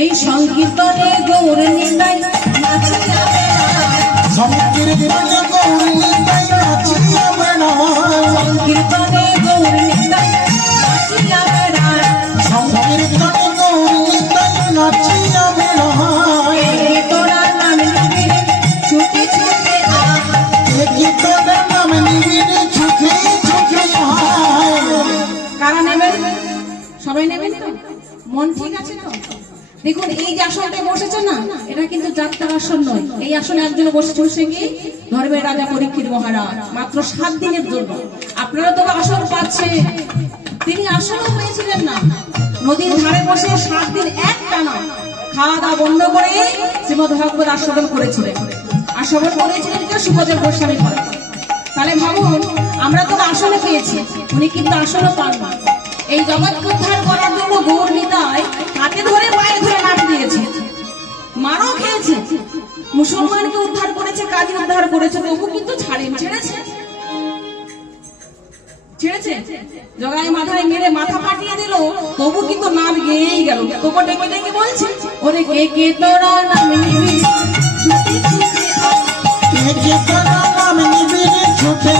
এই সংকীর্তনে গৌর নিতাই নাচিয়া বেড়ায়, সংকীর্তনে গৌর নিতাই নাচিয়া বেড়ায়, সংকীর্তনে গৌর নিতাই নাচিয়া বেড়ায়, সংকীর্তনে গৌর নিতাই নাচিয়া বেড়ায়। এই তোরা নাম নিবি ছুটে ছুটে আয়, এই তোরা নাম নিবি ছুটে ছুটে আয়। কারা নেবেন? সবাই নেবেন তো? মন ঠিক আছে তো? দেখুন এই যে আসনটা বসেছে না, এটা কিন্তু যাত্রার আসন নয়। এই আসনে একজন বসে কি ধর্মের রাজা পরীক্ষিত মহারাজ, মাত্র 7 দিনের জন্য। আপনারা তো আসন পাচ্ছেন, তিনি আসনও পেয়েছিলেন না। নদীর ধারে বসে 7 দিন একটানা খাওয়া দাওয়া বন্ধ করে শ্রীমদ ভাগবত আস্বাদন করেছিলেন। আস্বাদন করেছিলেন কে? সুখদেব গোস্বামী করেন। তাহলে ভাবুন, আমরা তো আসনে পেয়েছি, উনি কিন্তু আসনও পান না। এই জগৎকে উদ্ধার করার জন্য গৌর নিতাই হাতে ধরে পায়ে ধরে নাম দিয়েছে, মারও খেয়েছে, মুসলমানকে উদ্ধার করেছে, কাজী উদ্ধার করেছে, তবু কিন্তু ছেড়েছে জগাই মাথায় মেরে মাথা পাঠিয়ে দিল, তবু কিন্তু নাম গেয়েই গেল। তবু ডেকে ডেকে বলছে, ওরে কে কে তোরা নাম নিবি ছুটে ছুটে আয়, কে কে তোরা নাম নিবি ছুটে